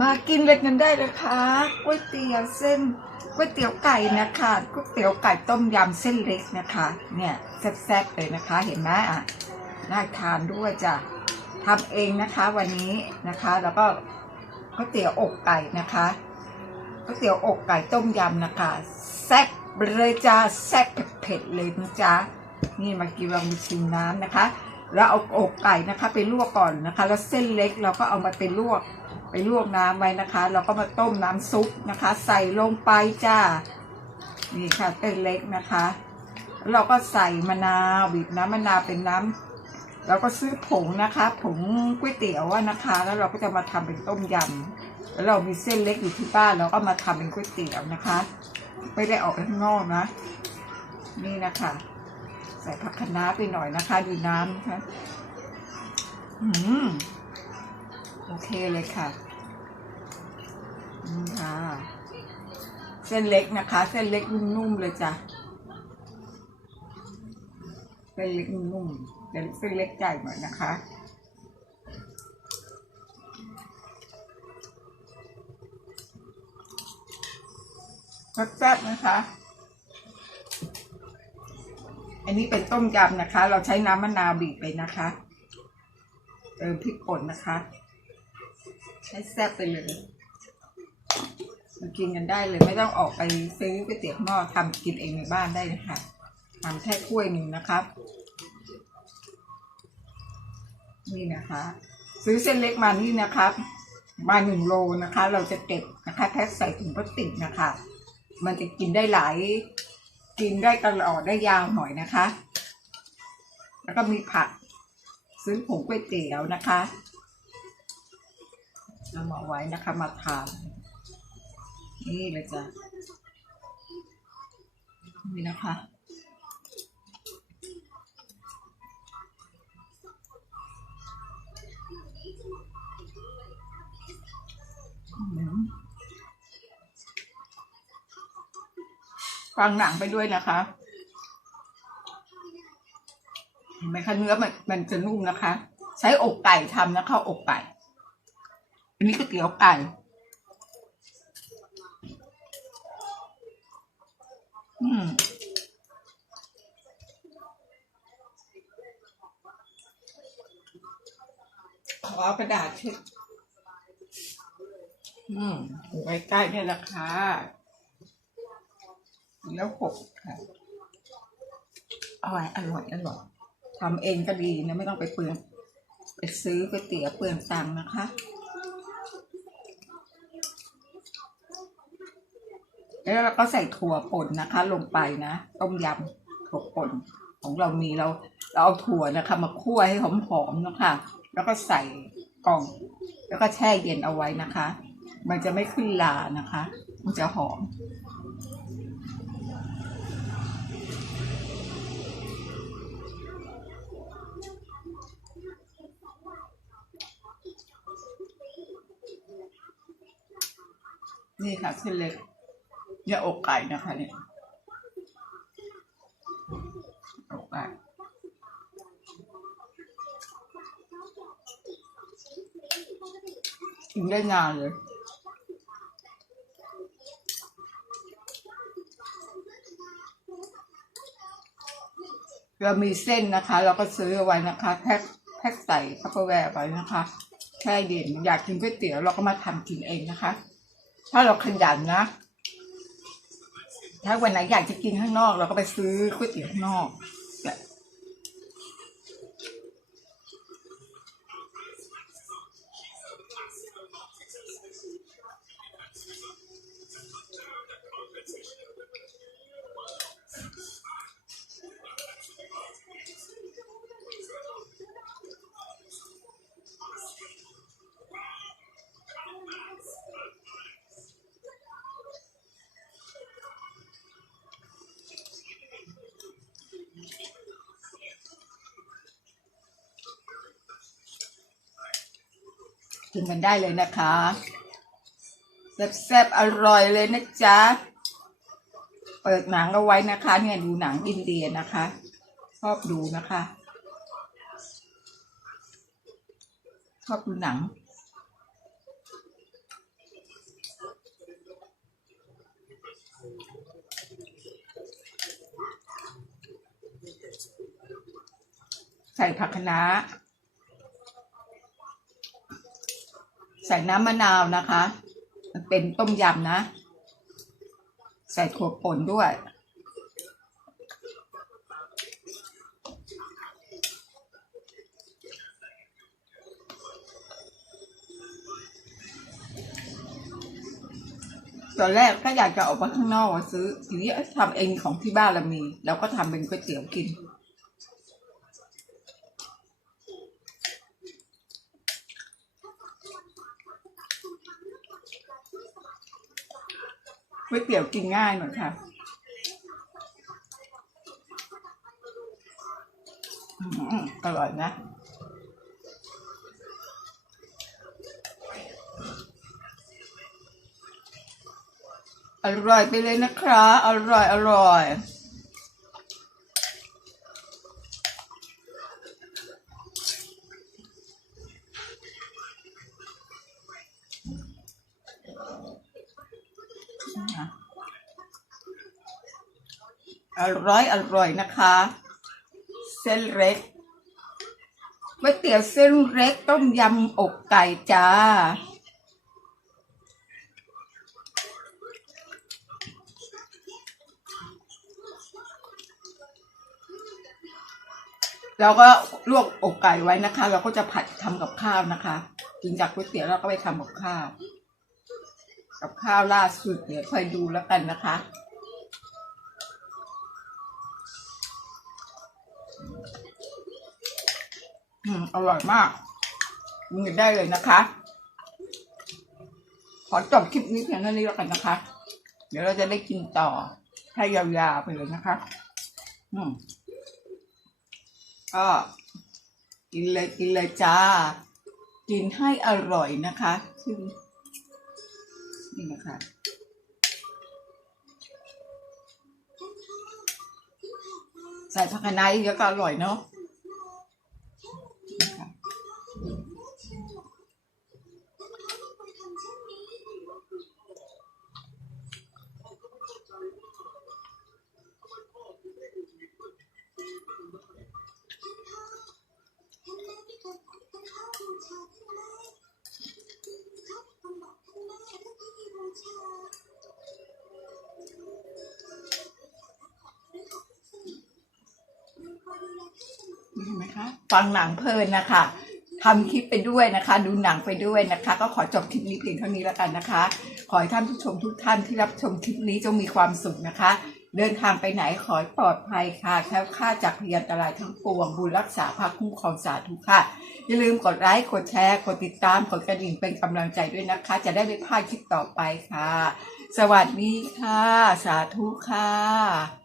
มากินเลยกันได้เลยค่ะก๋วยเตี๋ยวเส้นก๋วยเตี๋ยวไก่นะคะก๋วยเตี๋ยวไก่ต้มยำเส้นเล็กนะคะ เนี่ยแซ่บๆเลยนะคะ เห็นไหมอะน่าทานด้วยจ้ะทำเองนะคะวันนี้นะคะ แล้วก็ก๋วยเตี๋ยวอกไก่นะคะก๋วยเตี๋ยวอกไก่ต้มยำนะคะแซ่บเลยจ้าแซ่บเผ็ดๆเลยนะจ๊ะนี่มากินลองชิมน้ำนะคะ แล้วเอาอกไก่นะคะ ไปลวกก่อนนะคะ แล้วเส้นเล็กเราก็เอามาไปลวก ไปลวกน้ำไว้นะคะ เราก็มาต้มน้ำซุปนะคะ ใส่ลงไปจ้า นี่ค่ะเส้นเล็กนะคะแล้วเราก็ใส่มะนาวบีบน้ำมะนาวเป็นน้ำเราก็ซื้อผงนะคะ ผงก๋วยเตี๋ยวอะนะคะ แล้วเราก็จะมาทำเป็นต้มยำแล้วเรามีเส้นเล็กอยู่ที่บ้านเราก็มาทำเป็นก๋วยเตี๋ยวนะคะ ไม่ได้ออกไปข้างนอกนะ นี่นะคะ ใส่ผักคะน้าไปหน่อยนะคะดูน้ำนะคะอืม โอเคเลยค่ะนี่ค่ะ เส้นเล็กนะคะ เส้นเล็กนุ่มๆเลยจ้ะเส้นเล็กนุ่มๆแต่เส้นเล็กใหญ่หน่อยนะคะแซ่บๆนะคะ อันนี้เป็นต้มยำนะคะ เราใช้น้ำมะนาวบีบไปนะคะ เติมพริกป่นนะคะ ใช้แซ่บไปเลยมากินกันได้เลยไม่ต้องออกไปซื้อก๋วยเตี๋ยวข้อทำกินเองในบ้านได้เลยค่ะทำแค่ถ้วยหนึ่งนะครับ นี่นะคะ ซื้อเส้นเล็กมานี่นะครับมาหนึ่งโลนะคะ เราจะเก็บนะคะแพ็คใส่ถุงพลาสติกนะคะ มันจะกินได้หลาย กินได้ตลอดได้ยาวหน่อยนะคะ แล้วก็มีผัก ซื้อผงก๋วยเตี๋ยวนะคะ เอามาไว้นะคะมาทานนี่เลยจ้ะนี่นะคะฟังหนังไปด้วยนะคะเห็นไหมคะเนื้อมันมันจะนุ่มนะคะ ใช้อกไก่ทำนะคะอกไก่ อันนี้ก๋วยเตี๋ยวไก่อืมขอกระดาษเช็ดอืมไว้ใกล้เนี่ยแหละค่ะแล้วหกค่ะอร่อยอร่อยอร่อยทำเองก็ดีนะ ไม่ต้องไปเปลืองไปซื้อก๋วยเตี๋ยวเปลืองตังค์นะคะ แล้วเราก็ใส่ถั่วป่นนะคะ ลงไปนะ ต้มยำถั่วป่นของเรามีเรา เราเอาถั่วนะคะ มาคั่วให้หอมๆนะคะ แล้วก็ใส่กล่อง แล้วก็แช่เย็นเอาไว้นะคะ มันจะไม่ขึ้นลานะคะ มันจะหอมนี่ค่ะเส้นเล็ก เนี่ยอกไก่นะคะ เนี่ยอกไก่กินได้นานเลยเรามีเส้นนะคะ เราก็ซื้อเอาไว้นะคะแพ็คแพ็คใส่ทัพเปอร์แวร์ไว้นะคะแช่เย็นอยากกินก๋วยเตี๋ยวเราก็มาทำกินเองนะคะ ถ้าเราขยันนะ ถ้าวันไหนอยากจะกินข้างนอก เราก็ไปซื้อก๋วยเตี๋ยวข้างนอก กินมันได้เลยนะคะแซ่บๆอร่อยเลยนะจ๊ะ เปิดหนังเอาไว้นะคะ เนี่ยดูหนังอินเดียนะคะ ชอบดูนะคะ ชอบดูหนังใส่ผักคะน้า ใส่น้ำมะนาวนะคะมันเป็นต้มยำนะ ใส่ถั่วป่นด้วย ตอนแรกถ้าอยากจะออกมาข้างนอกซื้อ ทีนี้ทำเองของที่บ้านเรามีเราก็ทำเป็นก๋วยเตี๋ยวกิน ก๋วยเตี๋ยวกินง่ายหน่อยค่ะอร่อยนะอร่อยไปเลยนะครับอร่อย อร่อย อร่อยอร่อยนะคะ เส้นเล็กก๋วยเตี๋ยวเส้นเล็กต้มยำอกไก่จ้า เราก็ลวกอกไก่ไว้นะคะ เราก็จะผัดทำกับข้าวนะคะกินจากก๋วยเตี๋ยวเราก็ไปทำกับข้าว กับข้าวล่าสุดเดี๋ยวคอยดูแล้วกันนะคะ อืม อร่อยมากกินได้เลยนะคะ ขอจบคลิปนี้เพียงเท่านี้แล้วกันนะคะ เดี๋ยวเราจะได้กินต่อ ให้ยาวๆไปเลยนะคะ อืมก็กินเลยกินเลยจ้า กินให้อร่อยนะคะซึ่ง นี่นะคะใส่ผักคะน้าเยอะก็อร่อยเนาะนะคะ ฟังหนังเพลินนะคะทำคลิปไปด้วยนะคะ ดูหนังไปด้วยนะคะ ก็ขอจบคลิปนี้เพียงเท่านี้แล้วกันนะคะ ขอให้ท่านผู้ชมทุกท่านที่รับชมคลิปนี้จงมีความสุขนะคะ เดินทางไปไหนขอให้ปลอดภัยค่ะแคล้วคลาดจากพยันตรายทั้งปวงบุญรักษาภาคคุ้มครองสาธุค่ะ อย่าลืมกดไลค์กดแชร์กดติดตามกดกระดิ่งเป็นกำลังใจด้วยนะคะ จะได้ไม่พลาดคลิปต่อไปค่ะ สวัสดีค่ะ สาธุค่ะ